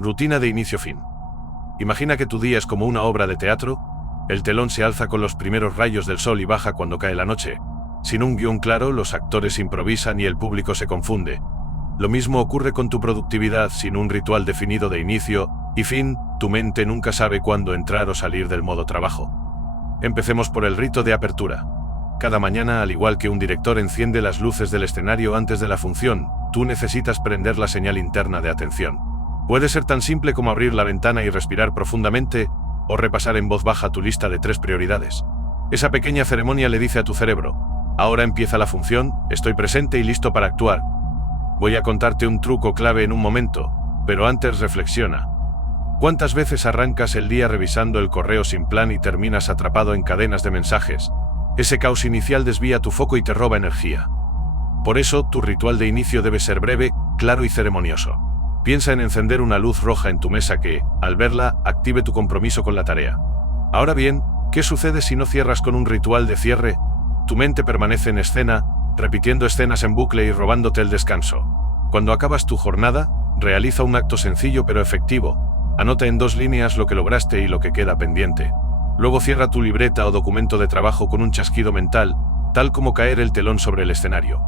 Rutina de inicio-fin. Imagina que tu día es como una obra de teatro. El telón se alza con los primeros rayos del sol y baja cuando cae la noche. Sin un guión claro, los actores improvisan y el público se confunde. Lo mismo ocurre con tu productividad. Sin un ritual definido de inicio y fin, tu mente nunca sabe cuándo entrar o salir del modo trabajo. Empecemos por el rito de apertura. Cada mañana, al igual que un director enciende las luces del escenario antes de la función, tú necesitas prender la señal interna de atención. Puede ser tan simple como abrir la ventana y respirar profundamente, o repasar en voz baja tu lista de 3 prioridades. Esa pequeña ceremonia le dice a tu cerebro: ahora empieza la función, estoy presente y listo para actuar. Voy a contarte un truco clave en un momento, pero antes reflexiona. ¿Cuántas veces arrancas el día revisando el correo sin plan y terminas atrapado en cadenas de mensajes? Ese caos inicial desvía tu foco y te roba energía. Por eso, tu ritual de inicio debe ser breve, claro y ceremonioso. Piensa en encender una luz roja en tu mesa que, al verla, active tu compromiso con la tarea. Ahora bien, ¿qué sucede si no cierras con un ritual de cierre? Tu mente permanece en escena, repitiendo escenas en bucle y robándote el descanso. Cuando acabas tu jornada, realiza un acto sencillo pero efectivo. Anota en 2 líneas lo que lograste y lo que queda pendiente. Luego cierra tu libreta o documento de trabajo con un chasquido mental, tal como caer el telón sobre el escenario.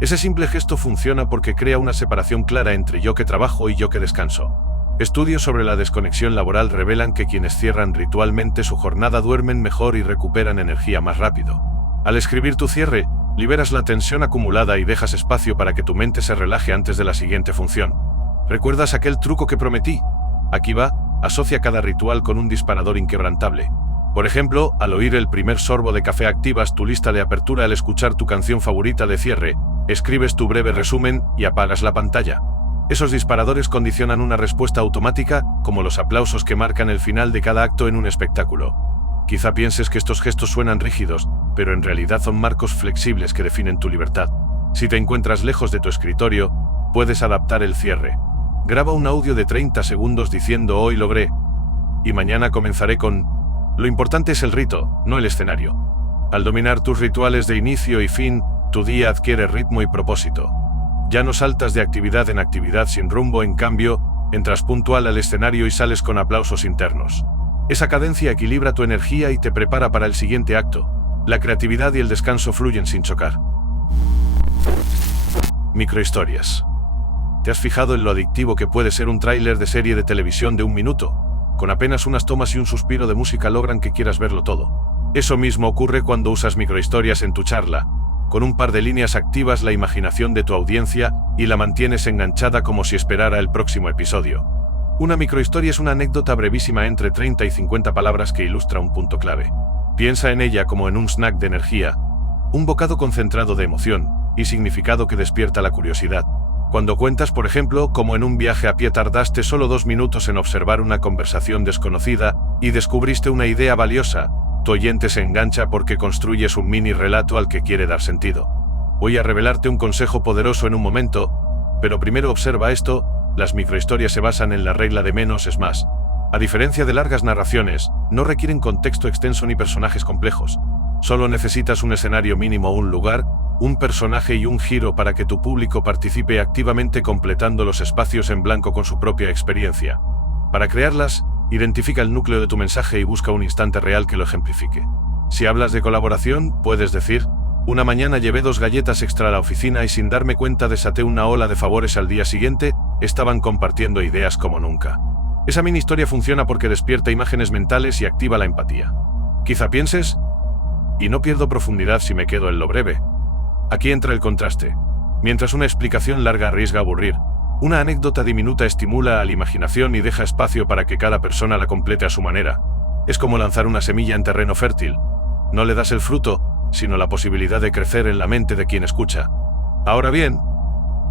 Ese simple gesto funciona porque crea una separación clara entre yo que trabajo y yo que descanso. Estudios sobre la desconexión laboral revelan que quienes cierran ritualmente su jornada duermen mejor y recuperan energía más rápido. Al escribir tu cierre, liberas la tensión acumulada y dejas espacio para que tu mente se relaje antes de la siguiente función. ¿Recuerdas aquel truco que prometí? Aquí va, asocia cada ritual con un disparador inquebrantable. Por ejemplo, al oír el primer sorbo de café activas tu lista de apertura. Al escuchar tu canción favorita de cierre, escribes tu breve resumen y apagas la pantalla. Esos disparadores condicionan una respuesta automática, como los aplausos que marcan el final de cada acto en un espectáculo. Quizá pienses que estos gestos suenan rígidos, pero en realidad son marcos flexibles que definen tu libertad. Si te encuentras lejos de tu escritorio, puedes adaptar el cierre. Graba un audio de 30 segundos diciendo: hoy logré. Y mañana comenzaré con... Lo importante es el rito, no el escenario. Al dominar tus rituales de inicio y fin, tu día adquiere ritmo y propósito. Ya no saltas de actividad en actividad sin rumbo, en cambio, entras puntual al escenario y sales con aplausos internos. Esa cadencia equilibra tu energía y te prepara para el siguiente acto. La creatividad y el descanso fluyen sin chocar. Microhistorias. ¿Te has fijado en lo adictivo que puede ser un tráiler de serie de televisión de 1 minuto? Con apenas unas tomas y un suspiro de música logran que quieras verlo todo. Eso mismo ocurre cuando usas microhistorias en tu charla. Con un par de líneas activas la imaginación de tu audiencia y la mantienes enganchada como si esperara el próximo episodio. Una microhistoria es una anécdota brevísima entre 30 y 50 palabras que ilustra un punto clave. Piensa en ella como en un snack de energía, un bocado concentrado de emoción y significado que despierta la curiosidad. Cuando cuentas, por ejemplo, cómo en un viaje a pie tardaste solo 2 minutos en observar una conversación desconocida y descubriste una idea valiosa, tu oyente se engancha porque construyes un mini relato al que quiere dar sentido. Voy a revelarte un consejo poderoso en un momento, pero primero observa esto: las microhistorias se basan en la regla de menos es más. A diferencia de largas narraciones, no requieren contexto extenso ni personajes complejos. Solo necesitas un escenario mínimo, un lugar, un personaje y un giro para que tu público participe activamente, completando los espacios en blanco con su propia experiencia. Para crearlas, identifica el núcleo de tu mensaje y busca un instante real que lo ejemplifique. Si hablas de colaboración, puedes decir: una mañana llevé 2 galletas extra a la oficina y sin darme cuenta desaté una ola de favores. Al día siguiente, estaban compartiendo ideas como nunca. Esa mini historia funciona porque despierta imágenes mentales y activa la empatía. Quizá pienses: y no pierdo profundidad si me quedo en lo breve. Aquí entra el contraste. Mientras una explicación larga arriesga a aburrir, una anécdota diminuta estimula a la imaginación y deja espacio para que cada persona la complete a su manera. Es como lanzar una semilla en terreno fértil. No le das el fruto, sino la posibilidad de crecer en la mente de quien escucha. Ahora bien,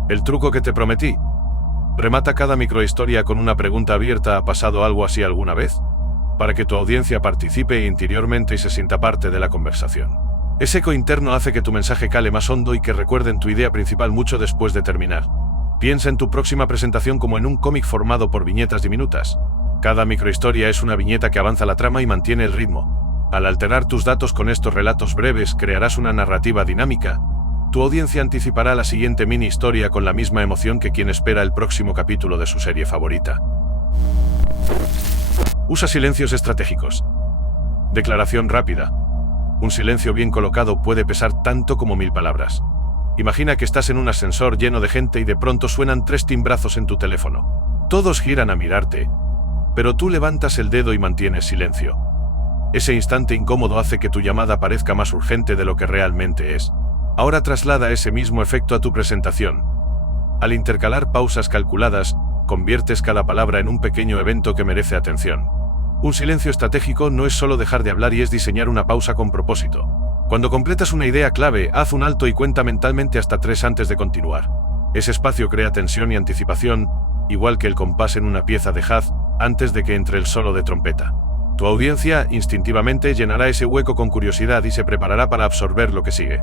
el truco que te prometí. Remata cada microhistoria con una pregunta abierta: ¿ha pasado algo así alguna vez? Para que tu audiencia participe interiormente y se sienta parte de la conversación. Ese eco interno hace que tu mensaje cale más hondo y que recuerden tu idea principal mucho después de terminar. Piensa en tu próxima presentación como en un cómic formado por viñetas diminutas. Cada microhistoria es una viñeta que avanza la trama y mantiene el ritmo. Al alterar tus datos con estos relatos breves, crearás una narrativa dinámica. Tu audiencia anticipará la siguiente mini historia con la misma emoción que quien espera el próximo capítulo de su serie favorita. Usa silencios estratégicos. Declaración rápida. Un silencio bien colocado puede pesar tanto como 1000 palabras. Imagina que estás en un ascensor lleno de gente y de pronto suenan 3 timbrazos en tu teléfono. Todos giran a mirarte, pero tú levantas el dedo y mantienes silencio. Ese instante incómodo hace que tu llamada parezca más urgente de lo que realmente es. Ahora traslada ese mismo efecto a tu presentación. Al intercalar pausas calculadas, conviertes cada palabra en un pequeño evento que merece atención. Un silencio estratégico no es solo dejar de hablar y es diseñar una pausa con propósito. Cuando completas una idea clave, haz un alto y cuenta mentalmente hasta 3 antes de continuar. Ese espacio crea tensión y anticipación, igual que el compás en una pieza de jazz, antes de que entre el solo de trompeta. Tu audiencia instintivamente llenará ese hueco con curiosidad y se preparará para absorber lo que sigue.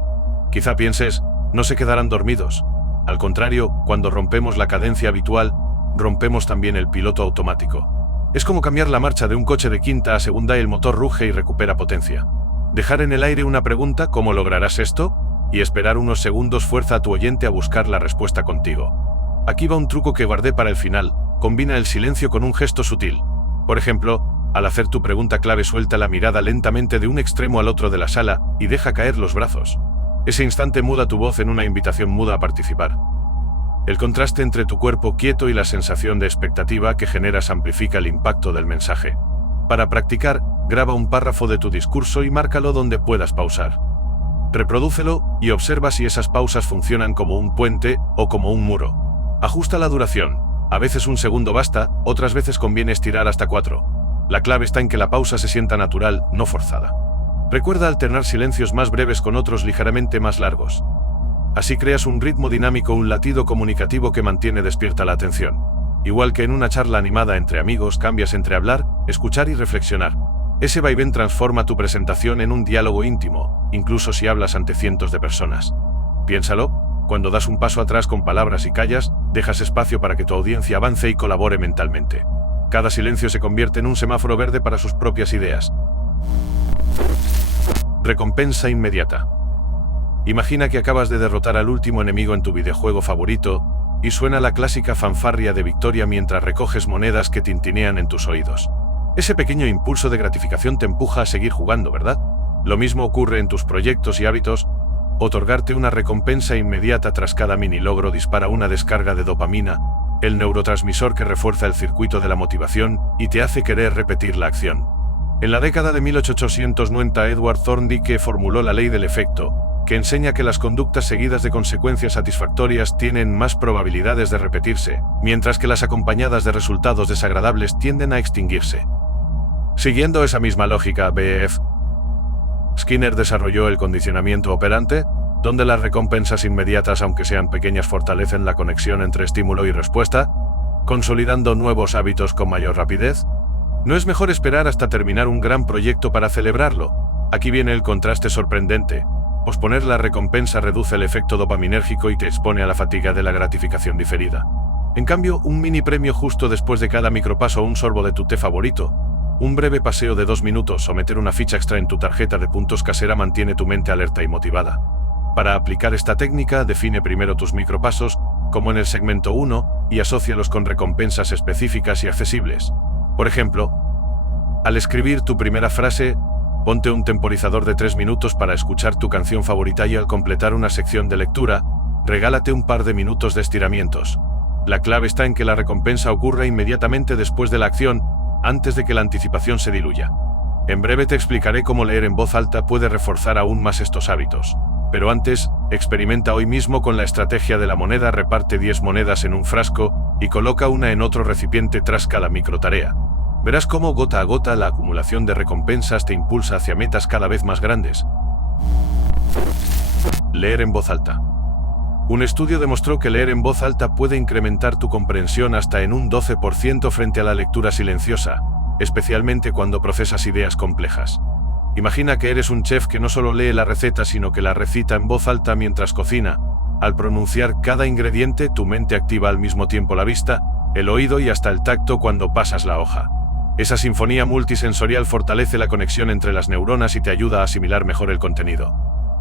Quizá pienses, no se quedarán dormidos. Al contrario, cuando rompemos la cadencia habitual, rompemos también el piloto automático. Es como cambiar la marcha de un coche de quinta a segunda y el motor ruge y recupera potencia. Dejar en el aire una pregunta, ¿cómo lograrás esto? Y esperar unos segundos fuerza a tu oyente a buscar la respuesta contigo. Aquí va un truco que guardé para el final, combina el silencio con un gesto sutil. Por ejemplo, al hacer tu pregunta clave suelta la mirada lentamente de un extremo al otro de la sala y deja caer los brazos. Ese instante muda tu voz en una invitación muda a participar. El contraste entre tu cuerpo quieto y la sensación de expectativa que generas amplifica el impacto del mensaje. Para practicar, graba un párrafo de tu discurso y márcalo donde puedas pausar. Reprodúcelo y observa si esas pausas funcionan como un puente o como un muro. Ajusta la duración. A veces 1 segundo basta, otras veces conviene estirar hasta 4. La clave está en que la pausa se sienta natural, no forzada. Recuerda alternar silencios más breves con otros ligeramente más largos. Así creas un ritmo dinámico, un latido comunicativo que mantiene despierta la atención. Igual que en una charla animada entre amigos, cambias entre hablar, escuchar y reflexionar. Ese vaivén transforma tu presentación en un diálogo íntimo, incluso si hablas ante cientos de personas. Piénsalo, cuando das un paso atrás con palabras y callas, dejas espacio para que tu audiencia avance y colabore mentalmente. Cada silencio se convierte en un semáforo verde para sus propias ideas. Recompensa inmediata. Imagina que acabas de derrotar al último enemigo en tu videojuego favorito, y suena la clásica fanfarria de victoria mientras recoges monedas que tintinean en tus oídos. Ese pequeño impulso de gratificación te empuja a seguir jugando, ¿verdad? Lo mismo ocurre en tus proyectos y hábitos. Otorgarte una recompensa inmediata tras cada mini logro dispara una descarga de dopamina, el neurotransmisor que refuerza el circuito de la motivación y te hace querer repetir la acción. En la década de 1890, Edward Thorndike formuló la ley del efecto, que enseña que las conductas seguidas de consecuencias satisfactorias tienen más probabilidades de repetirse, mientras que las acompañadas de resultados desagradables tienden a extinguirse. Siguiendo esa misma lógica, B.F. Skinner desarrolló el condicionamiento operante, donde las recompensas inmediatas, aunque sean pequeñas, fortalecen la conexión entre estímulo y respuesta, consolidando nuevos hábitos con mayor rapidez. ¿No es mejor esperar hasta terminar un gran proyecto para celebrarlo? Aquí viene el contraste sorprendente. Posponer la recompensa reduce el efecto dopaminérgico y te expone a la fatiga de la gratificación diferida. En cambio, un mini premio justo después de cada micropaso o un sorbo de tu té favorito, un breve paseo de 2 minutos o meter una ficha extra en tu tarjeta de puntos casera mantiene tu mente alerta y motivada. Para aplicar esta técnica, define primero tus micropasos, como en el segmento 1, y asócialos con recompensas específicas y accesibles. Por ejemplo, al escribir tu primera frase, ponte un temporizador de 3 minutos para escuchar tu canción favorita y al completar una sección de lectura, regálate un par de minutos de estiramientos. La clave está en que la recompensa ocurra inmediatamente después de la acción, antes de que la anticipación se diluya. En breve te explicaré cómo leer en voz alta puede reforzar aún más estos hábitos. Pero antes, experimenta hoy mismo con la estrategia de la moneda. Reparte 10 monedas en un frasco y coloca una en otro recipiente tras cada microtarea. Verás cómo gota a gota la acumulación de recompensas te impulsa hacia metas cada vez más grandes. Leer en voz alta. Un estudio demostró que leer en voz alta puede incrementar tu comprensión hasta en un 12% frente a la lectura silenciosa, especialmente cuando procesas ideas complejas. Imagina que eres un chef que no solo lee la receta sino que la recita en voz alta mientras cocina. Al pronunciar cada ingrediente, tu mente activa al mismo tiempo la vista, el oído y hasta el tacto cuando pasas la hoja. Esa sinfonía multisensorial fortalece la conexión entre las neuronas y te ayuda a asimilar mejor el contenido.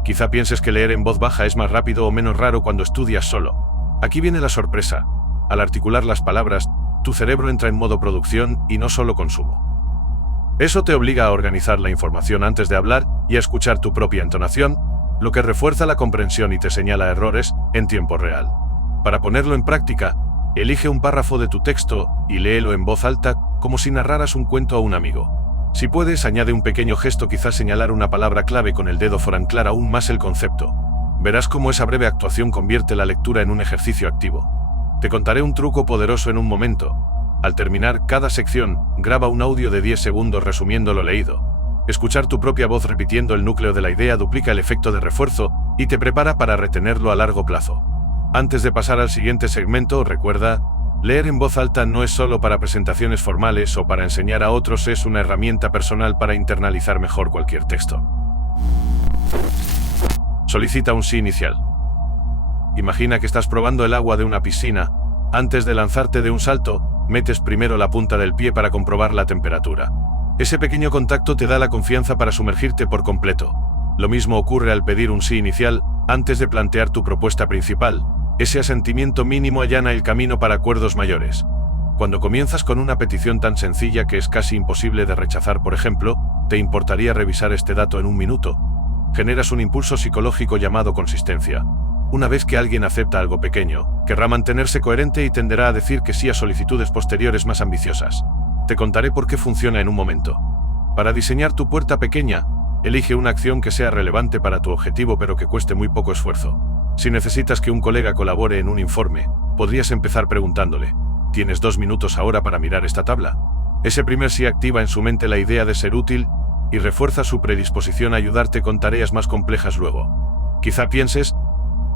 Quizá pienses que leer en voz baja es más rápido o menos raro cuando estudias solo. Aquí viene la sorpresa. Al articular las palabras, tu cerebro entra en modo producción y no solo consumo. Eso te obliga a organizar la información antes de hablar y a escuchar tu propia entonación, lo que refuerza la comprensión y te señala errores en tiempo real. Para ponerlo en práctica, elige un párrafo de tu texto y léelo en voz alta como si narraras un cuento a un amigo. Si puedes, añade un pequeño gesto, quizás señalar una palabra clave con el dedo para anclar aún más el concepto. Verás cómo esa breve actuación convierte la lectura en un ejercicio activo. Te contaré un truco poderoso en un momento. Al terminar cada sección, graba un audio de 10 segundos resumiendo lo leído. Escuchar tu propia voz repitiendo el núcleo de la idea duplica el efecto de refuerzo y te prepara para retenerlo a largo plazo. Antes de pasar al siguiente segmento, recuerda, leer en voz alta no es solo para presentaciones formales o para enseñar a otros, es una herramienta personal para internalizar mejor cualquier texto. Solicita un sí inicial. Imagina que estás probando el agua de una piscina. Antes de lanzarte de un salto, metes primero la punta del pie para comprobar la temperatura. Ese pequeño contacto te da la confianza para sumergirte por completo. Lo mismo ocurre al pedir un sí inicial, antes de plantear tu propuesta principal. Ese asentimiento mínimo allana el camino para acuerdos mayores. Cuando comienzas con una petición tan sencilla que es casi imposible de rechazar, por ejemplo, ¿te importaría revisar este dato en un minuto? Generas un impulso psicológico llamado consistencia. Una vez que alguien acepta algo pequeño, querrá mantenerse coherente y tenderá a decir que sí a solicitudes posteriores más ambiciosas. Te contaré por qué funciona en un momento. Para diseñar tu puerta pequeña, elige una acción que sea relevante para tu objetivo pero que cueste muy poco esfuerzo. Si necesitas que un colega colabore en un informe, podrías empezar preguntándole: ¿tienes 2 minutos ahora para mirar esta tabla? Ese primer sí activa en su mente la idea de ser útil y refuerza su predisposición a ayudarte con tareas más complejas luego. Quizá pienses: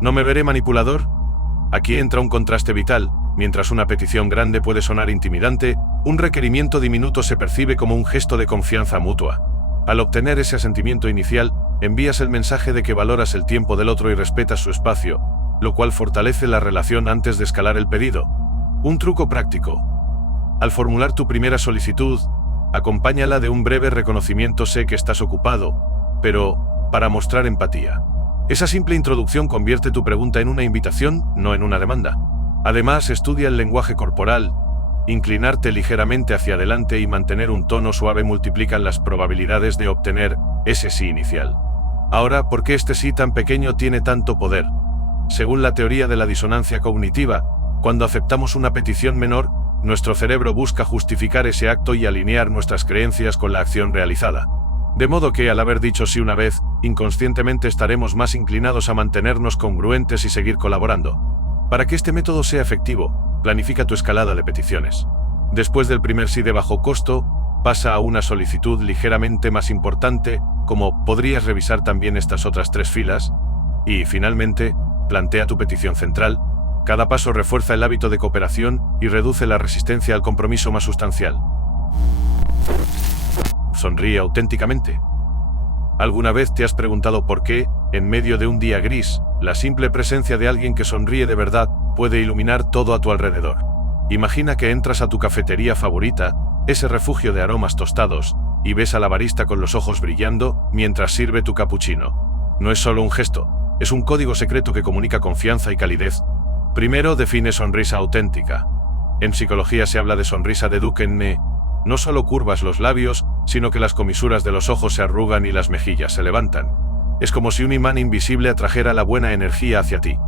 ¿no me veré manipulador? Aquí entra un contraste vital. Mientras una petición grande puede sonar intimidante, un requerimiento diminuto se percibe como un gesto de confianza mutua. Al obtener ese asentimiento inicial, envías el mensaje de que valoras el tiempo del otro y respetas su espacio, lo cual fortalece la relación antes de escalar el pedido. Un truco práctico. Al formular tu primera solicitud, acompáñala de un breve reconocimiento: sé que estás ocupado, pero, para mostrar empatía. Esa simple introducción convierte tu pregunta en una invitación, no en una demanda. Además, estudia el lenguaje corporal. Inclinarte ligeramente hacia adelante y mantener un tono suave multiplican las probabilidades de obtener ese sí inicial. Ahora, ¿por qué este sí tan pequeño tiene tanto poder? Según la teoría de la disonancia cognitiva, cuando aceptamos una petición menor, nuestro cerebro busca justificar ese acto y alinear nuestras creencias con la acción realizada. De modo que, al haber dicho sí una vez, inconscientemente estaremos más inclinados a mantenernos congruentes y seguir colaborando. Para que este método sea efectivo, planifica tu escalada de peticiones. Después del primer sí de bajo costo, pasa a una solicitud ligeramente más importante, como ¿podrías revisar también estas otras 3 filas? Y, finalmente, plantea tu petición central. Cada paso refuerza el hábito de cooperación y reduce la resistencia al compromiso más sustancial. Sonríe auténticamente. ¿Alguna vez te has preguntado por qué, en medio de un día gris, la simple presencia de alguien que sonríe de verdad puede iluminar todo a tu alrededor? Imagina que entras a tu cafetería favorita, ese refugio de aromas tostados, y ves a la barista con los ojos brillando mientras sirve tu cappuccino. No es solo un gesto, es un código secreto que comunica confianza y calidez. Primero, define sonrisa auténtica. En psicología se habla de sonrisa de Duquesne. No solo curvas los labios, sino que las comisuras de los ojos se arrugan y las mejillas se levantan. Es como si un imán invisible atrajera la buena energía hacia ti.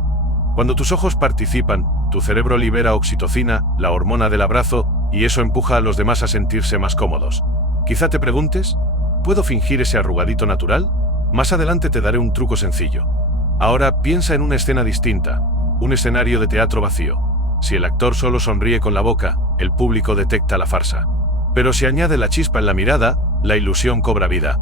Cuando tus ojos participan, tu cerebro libera oxitocina, la hormona del abrazo, y eso empuja a los demás a sentirse más cómodos. Quizá te preguntes: ¿puedo fingir ese arrugadito natural? Más adelante te daré un truco sencillo. Ahora piensa en una escena distinta, un escenario de teatro vacío. Si el actor solo sonríe con la boca, el público detecta la farsa. Pero si añade la chispa en la mirada, la ilusión cobra vida.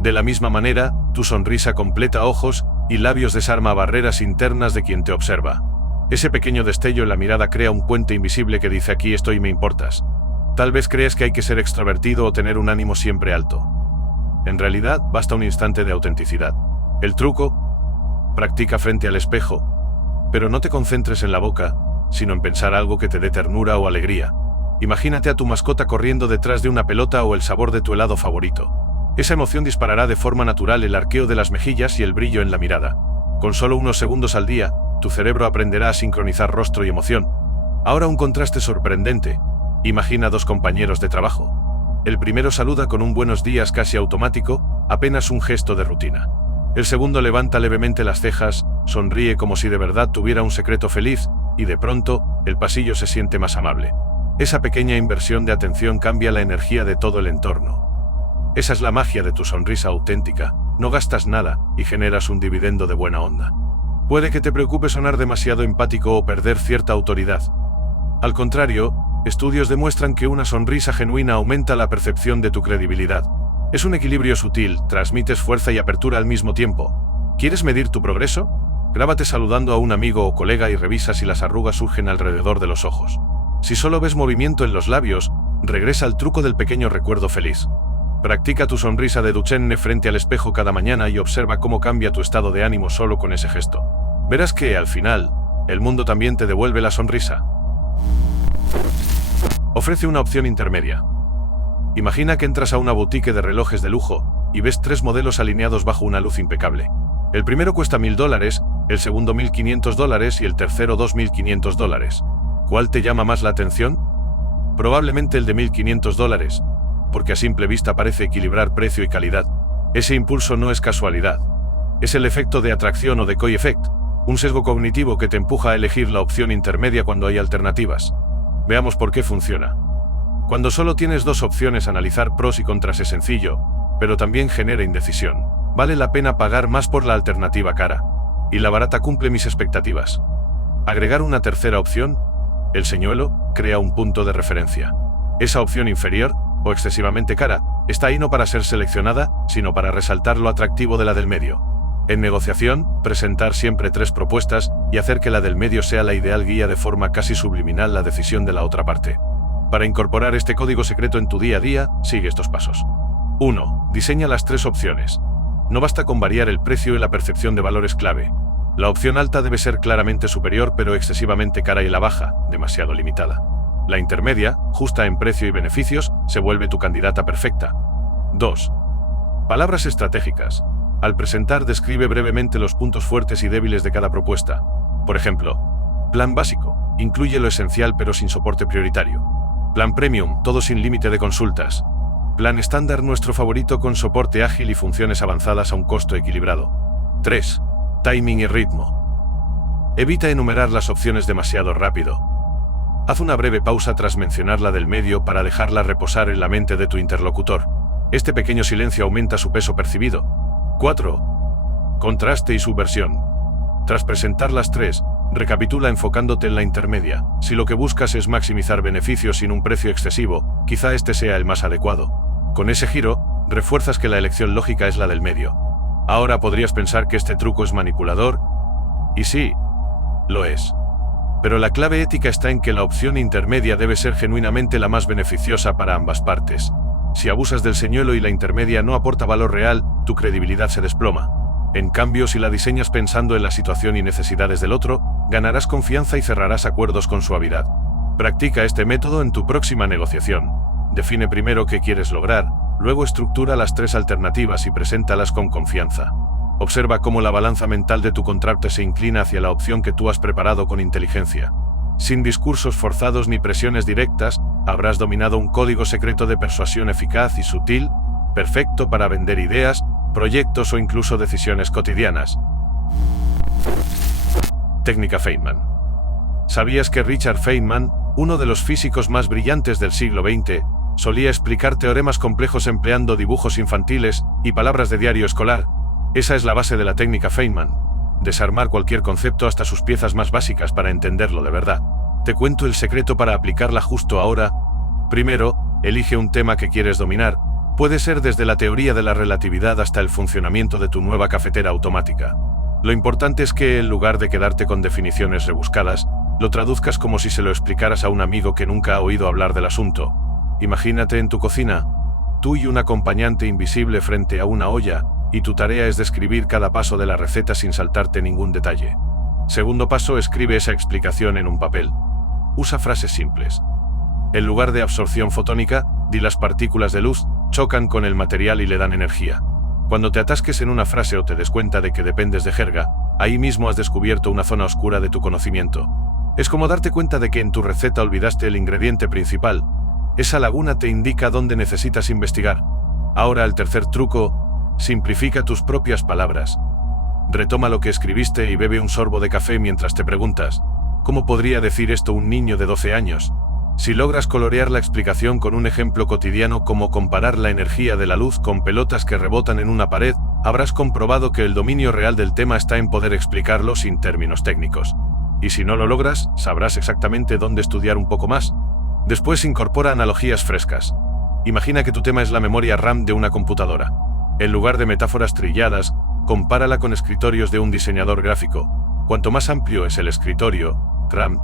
De la misma manera, tu sonrisa completa ojos y labios desarma barreras internas de quien te observa. Ese pequeño destello en la mirada crea un puente invisible que dice: aquí estoy y me importas. Tal vez creas que hay que ser extrovertido o tener un ánimo siempre alto. En realidad, basta un instante de autenticidad. El truco: practica frente al espejo. Pero no te concentres en la boca, sino en pensar algo que te dé ternura o alegría. Imagínate a tu mascota corriendo detrás de una pelota o el sabor de tu helado favorito. Esa emoción disparará de forma natural el arqueo de las mejillas y el brillo en la mirada. Con solo unos segundos al día, tu cerebro aprenderá a sincronizar rostro y emoción. Ahora un contraste sorprendente. Imagina dos compañeros de trabajo. El primero saluda con un buenos días casi automático, apenas un gesto de rutina. El segundo levanta levemente las cejas, sonríe como si de verdad tuviera un secreto feliz, y de pronto, el pasillo se siente más amable. Esa pequeña inversión de atención cambia la energía de todo el entorno. Esa es la magia de tu sonrisa auténtica. No gastas nada y generas un dividendo de buena onda. Puede que te preocupe sonar demasiado empático o perder cierta autoridad. Al contrario, estudios demuestran que una sonrisa genuina aumenta la percepción de tu credibilidad. Es un equilibrio sutil, transmites fuerza y apertura al mismo tiempo. ¿Quieres medir tu progreso? Grábate saludando a un amigo o colega y revisa si las arrugas surgen alrededor de los ojos. Si solo ves movimiento en los labios, regresa al truco del pequeño recuerdo feliz. Practica tu sonrisa de Duchenne frente al espejo cada mañana y observa cómo cambia tu estado de ánimo solo con ese gesto. Verás que, al final, el mundo también te devuelve la sonrisa. Ofrece una opción intermedia. Imagina que entras a una boutique de relojes de lujo y ves 3 modelos alineados bajo una luz impecable. El primero cuesta $1.000, el segundo $1.500 y el tercero $2.500. ¿Cuál te llama más la atención? Probablemente el de $1.500, porque a simple vista parece equilibrar precio y calidad. Ese impulso no es casualidad. Es el efecto de atracción o decoy effect, un sesgo cognitivo que te empuja a elegir la opción intermedia cuando hay alternativas. Veamos por qué funciona. Cuando solo tienes 2 opciones, analizar pros y contras es sencillo, pero también genera indecisión. Vale la pena pagar más por la alternativa cara, y la barata cumple mis expectativas. Agregar una tercera opción, el señuelo, crea un punto de referencia. Esa opción inferior, o excesivamente cara, está ahí no para ser seleccionada, sino para resaltar lo atractivo de la del medio. En negociación, presentar siempre 3 propuestas y hacer que la del medio sea la ideal guía de forma casi subliminal la decisión de la otra parte. Para incorporar este código secreto en tu día a día, sigue estos pasos. 1. Diseña las 3 opciones. No basta con variar el precio y la percepción de valor es clave. La opción alta debe ser claramente superior pero excesivamente cara, y la baja, demasiado limitada. La intermedia, justa en precio y beneficios, se vuelve tu candidata perfecta. 2. Palabras estratégicas. Al presentar, describe brevemente los puntos fuertes y débiles de cada propuesta. Por ejemplo, plan básico, incluye lo esencial pero sin soporte prioritario. Plan premium, todo sin límite de consultas. Plan estándar, nuestro favorito con soporte ágil y funciones avanzadas a un costo equilibrado. 3. Timing y ritmo. Evita enumerar las opciones demasiado rápido. Haz una breve pausa tras mencionar la del medio para dejarla reposar en la mente de tu interlocutor. Este pequeño silencio aumenta su peso percibido. 4. Contraste y subversión. Tras presentar las 3, recapitula enfocándote en la intermedia. Si lo que buscas es maximizar beneficios sin un precio excesivo, quizá este sea el más adecuado. Con ese giro, refuerzas que la elección lógica es la del medio. Ahora podrías pensar que este truco es manipulador, y sí, lo es. Pero la clave ética está en que la opción intermedia debe ser genuinamente la más beneficiosa para ambas partes. Si abusas del señuelo y la intermedia no aporta valor real, tu credibilidad se desploma. En cambio, si la diseñas pensando en la situación y necesidades del otro, ganarás confianza y cerrarás acuerdos con suavidad. Practica este método en tu próxima negociación. Define primero qué quieres lograr, luego estructura las 3 alternativas y preséntalas con confianza. Observa cómo la balanza mental de tu contraparte se inclina hacia la opción que tú has preparado con inteligencia. Sin discursos forzados ni presiones directas, habrás dominado un código secreto de persuasión eficaz y sutil, perfecto para vender ideas, proyectos o incluso decisiones cotidianas. Técnica Feynman. ¿Sabías que Richard Feynman, uno de los físicos más brillantes del siglo XX, solía explicar teoremas complejos empleando dibujos infantiles y palabras de diario escolar? Esa es la base de la técnica Feynman. Desarmar cualquier concepto hasta sus piezas más básicas para entenderlo de verdad. Te cuento el secreto para aplicarla justo ahora. Primero, elige un tema que quieres dominar. Puede ser desde la teoría de la relatividad hasta el funcionamiento de tu nueva cafetera automática. Lo importante es que, en lugar de quedarte con definiciones rebuscadas, lo traduzcas como si se lo explicaras a un amigo que nunca ha oído hablar del asunto. Imagínate en tu cocina, tú y un acompañante invisible frente a una olla, y tu tarea es describir cada paso de la receta sin saltarte ningún detalle. Segundo paso, escribe esa explicación en un papel. Usa frases simples. En lugar de absorción fotónica, di las partículas de luz chocan con el material y le dan energía. Cuando te atasques en una frase o te des cuenta de que dependes de jerga, ahí mismo has descubierto una zona oscura de tu conocimiento. Es como darte cuenta de que en tu receta olvidaste el ingrediente principal. Esa laguna te indica dónde necesitas investigar. Ahora el tercer truco: simplifica tus propias palabras. Retoma lo que escribiste y bebe un sorbo de café mientras te preguntas: ¿cómo podría decir esto un niño de 12 años? Si logras colorear la explicación con un ejemplo cotidiano como comparar la energía de la luz con pelotas que rebotan en una pared, habrás comprobado que el dominio real del tema está en poder explicarlo sin términos técnicos. Y si no lo logras, sabrás exactamente dónde estudiar un poco más. Después incorpora analogías frescas. Imagina que tu tema es la memoria RAM de una computadora. En lugar de metáforas trilladas, compárala con escritorios de un diseñador gráfico. Cuanto más amplio es el escritorio RAM,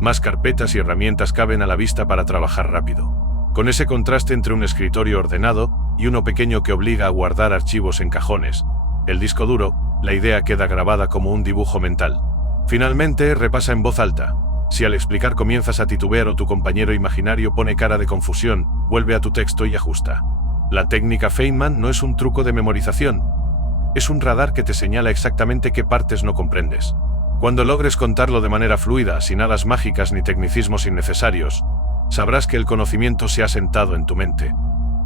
más carpetas y herramientas caben a la vista para trabajar rápido. Con ese contraste entre un escritorio ordenado y uno pequeño que obliga a guardar archivos en cajones, el disco duro, la idea queda grabada como un dibujo mental. Finalmente, repasa en voz alta. Si al explicar comienzas a titubear o tu compañero imaginario pone cara de confusión, vuelve a tu texto y ajusta. La técnica Feynman no es un truco de memorización. Es un radar que te señala exactamente qué partes no comprendes. Cuando logres contarlo de manera fluida, sin hadas mágicas ni tecnicismos innecesarios, sabrás que el conocimiento se ha sentado en tu mente.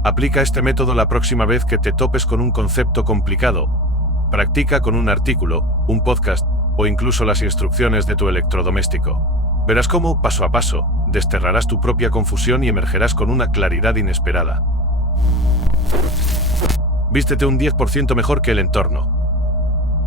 Aplica este método la próxima vez que te topes con un concepto complicado. Practica con un artículo, un podcast o incluso las instrucciones de tu electrodoméstico. Verás cómo, paso a paso, desterrarás tu propia confusión y emergerás con una claridad inesperada. Vístete un 10% mejor que el entorno.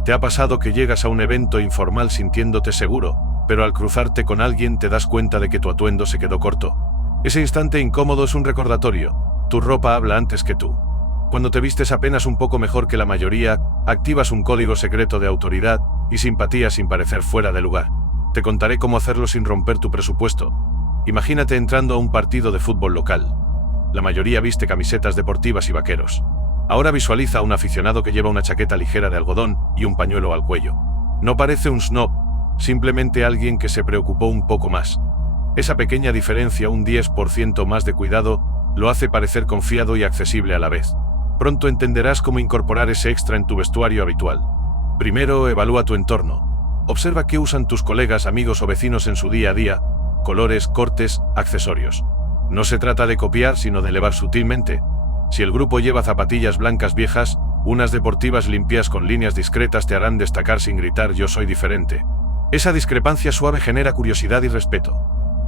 ¿Te ha pasado que llegas a un evento informal sintiéndote seguro, pero al cruzarte con alguien te das cuenta de que tu atuendo se quedó corto? Ese instante incómodo es un recordatorio. Tu ropa habla antes que tú. Cuando te vistes apenas un poco mejor que la mayoría, activas un código secreto de autoridad y simpatía sin parecer fuera de lugar. Te contaré cómo hacerlo sin romper tu presupuesto. Imagínate entrando a un partido de fútbol local. La mayoría viste camisetas deportivas y vaqueros. Ahora visualiza a un aficionado que lleva una chaqueta ligera de algodón y un pañuelo al cuello. No parece un snob, simplemente alguien que se preocupó un poco más. Esa pequeña diferencia, un 10% más de cuidado, lo hace parecer confiado y accesible a la vez. Pronto entenderás cómo incorporar ese extra en tu vestuario habitual. Primero, evalúa tu entorno. Observa qué usan tus colegas, amigos o vecinos en su día a día: colores, cortes, accesorios. No se trata de copiar, sino de elevar sutilmente. Si el grupo lleva zapatillas blancas viejas, unas deportivas limpias con líneas discretas te harán destacar sin gritar "yo soy diferente". Esa discrepancia suave genera curiosidad y respeto.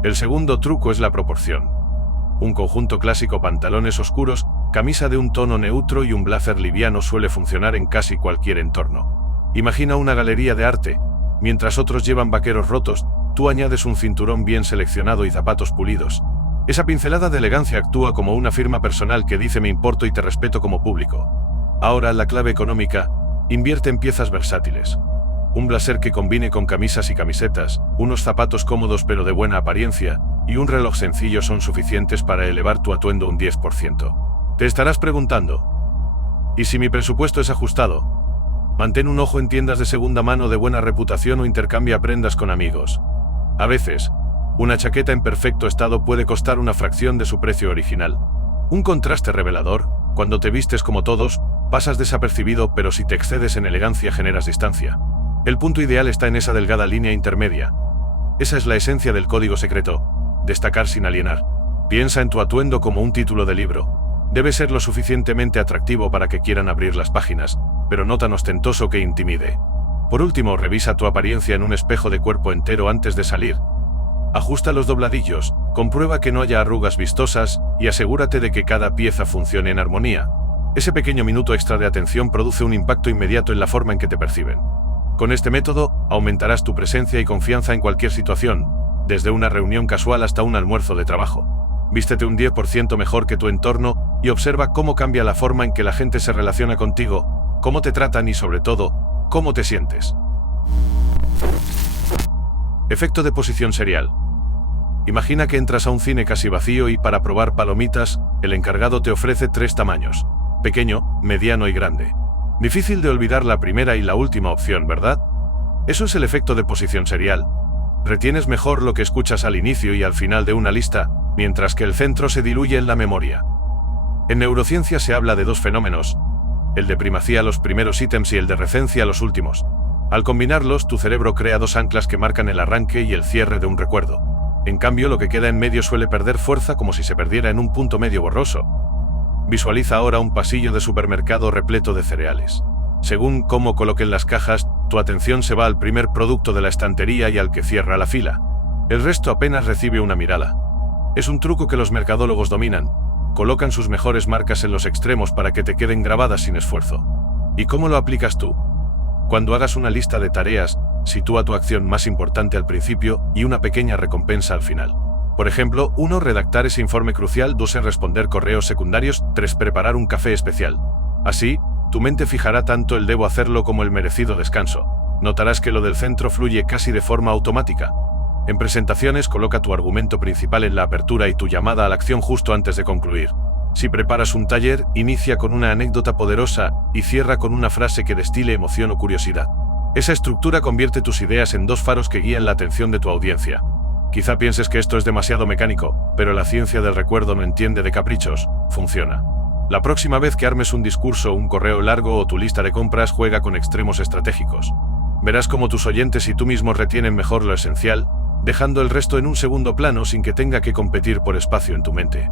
El segundo truco es la proporción. Un conjunto clásico, pantalones oscuros, camisa de un tono neutro y un blazer liviano suele funcionar en casi cualquier entorno. Imagina una galería de arte. Mientras otros llevan vaqueros rotos, tú añades un cinturón bien seleccionado y zapatos pulidos. Esa pincelada de elegancia actúa como una firma personal que dice: me importo y te respeto como público. Ahora, la clave económica: invierte en piezas versátiles. Un blazer que combine con camisas y camisetas, unos zapatos cómodos pero de buena apariencia, y un reloj sencillo son suficientes para elevar tu atuendo un 10%. Te estarás preguntando: ¿y si mi presupuesto es ajustado? Mantén un ojo en tiendas de segunda mano de buena reputación o intercambia prendas con amigos. A veces, una chaqueta en perfecto estado puede costar una fracción de su precio original. Un contraste revelador: cuando te vistes como todos, pasas desapercibido, pero si te excedes en elegancia generas distancia. El punto ideal está en esa delgada línea intermedia. Esa es la esencia del código secreto: destacar sin alienar. Piensa en tu atuendo como un título de libro. Debe ser lo suficientemente atractivo para que quieran abrir las páginas, pero no tan ostentoso que intimide. Por último, revisa tu apariencia en un espejo de cuerpo entero antes de salir. Ajusta los dobladillos, comprueba que no haya arrugas vistosas y asegúrate de que cada pieza funcione en armonía. Ese pequeño minuto extra de atención produce un impacto inmediato en la forma en que te perciben. Con este método, aumentarás tu presencia y confianza en cualquier situación, desde una reunión casual hasta un almuerzo de trabajo. Vístete un 10% mejor que tu entorno y observa cómo cambia la forma en que la gente se relaciona contigo, cómo te tratan y, sobre todo, cómo te sientes. Efecto de posición serial. Imagina que entras a un cine casi vacío y, para probar palomitas, el encargado te ofrece 3 tamaños: pequeño, mediano y grande. Difícil de olvidar la primera y la última opción, ¿verdad? Eso es el efecto de posición serial. Retienes mejor lo que escuchas al inicio y al final de una lista, mientras que el centro se diluye en la memoria. En neurociencia se habla de 2 fenómenos: el de primacía, los primeros ítems, y el de recencia, los últimos. Al combinarlos, tu cerebro crea dos anclas que marcan el arranque y el cierre de un recuerdo. En cambio, lo que queda en medio suele perder fuerza como si se perdiera en un punto medio borroso. Visualiza ahora un pasillo de supermercado repleto de cereales. Según cómo coloquen las cajas, tu atención se va al primer producto de la estantería y al que cierra la fila. El resto apenas recibe una mirada. Es un truco que los mercadólogos dominan. Colocan sus mejores marcas en los extremos para que te queden grabadas sin esfuerzo. ¿Y cómo lo aplicas tú? Cuando hagas una lista de tareas, sitúa tu acción más importante al principio y una pequeña recompensa al final. Por ejemplo, 1. Redactar ese informe crucial. 2. Responder correos secundarios. 3. Preparar un café especial. Así, tu mente fijará tanto el debo hacerlo como el merecido descanso. Notarás que lo del centro fluye casi de forma automática. En presentaciones, coloca tu argumento principal en la apertura y tu llamada a la acción justo antes de concluir. Si preparas un taller, inicia con una anécdota poderosa y cierra con una frase que destile emoción o curiosidad. Esa estructura convierte tus ideas en dos faros que guían la atención de tu audiencia. Quizá pienses que esto es demasiado mecánico, pero la ciencia del recuerdo no entiende de caprichos, funciona. La próxima vez que armes un discurso, un correo largo o tu lista de compras, juega con extremos estratégicos. Verás cómo tus oyentes y tú mismo retienen mejor lo esencial, dejando el resto en un segundo plano sin que tenga que competir por espacio en tu mente.